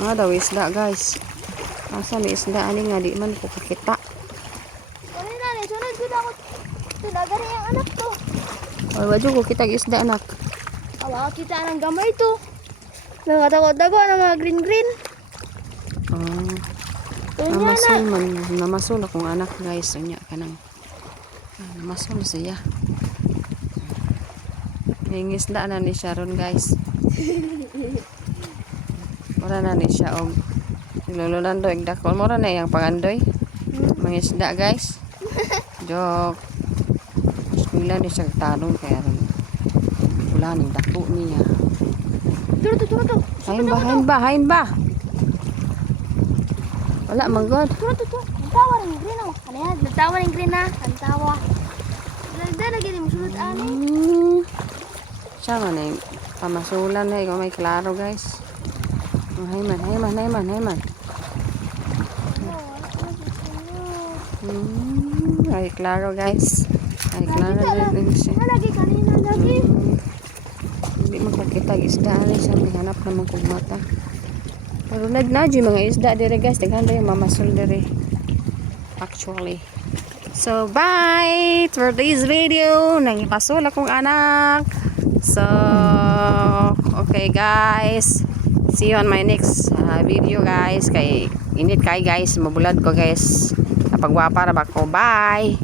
Mga daw isda guys. Asa may isda ani nga di man ko kakita. Kani na ni sunod gud ako. Tudagari ang anak to. Oy wadyo ko kitag isda anak. Awa kita nang gamay to. Nagadago-dago na mga green. Oh. Unya na. Namasul man, namasul akong anak guys, unya kanang. Namasul siya. Nangisda na ni Sharon guys. Mura na ni siya og lululan do igdakol mura na yang pangandoy. Mangisda guys. Joke. Eskwela ni siya tanong kaya ron. Wala ni dako niya. Turo. Hain ba. Wala manggod. Turo. Tawa ring green oh. Ano yan? Tawa ring green na. Ang tawa. Lagda lagi ni musulot ani. Siya man ay pamasulan na ikaw may klaro guys. Oh, hayman. Ay klaro guys. Ay klaro din siya. Lagi kanina lagi. Hindi makakita isda ani siya hanap naman kog mata. Pero nagnadyo mga isda dire guys, daghang yung mamasul dire. Actually. So bye for this video. Nangipasul akong anak. So okay guys. See you on my next video guys. Kay init kay guys, mabulad ko guys. Napagwapa ra ba ko. Bye.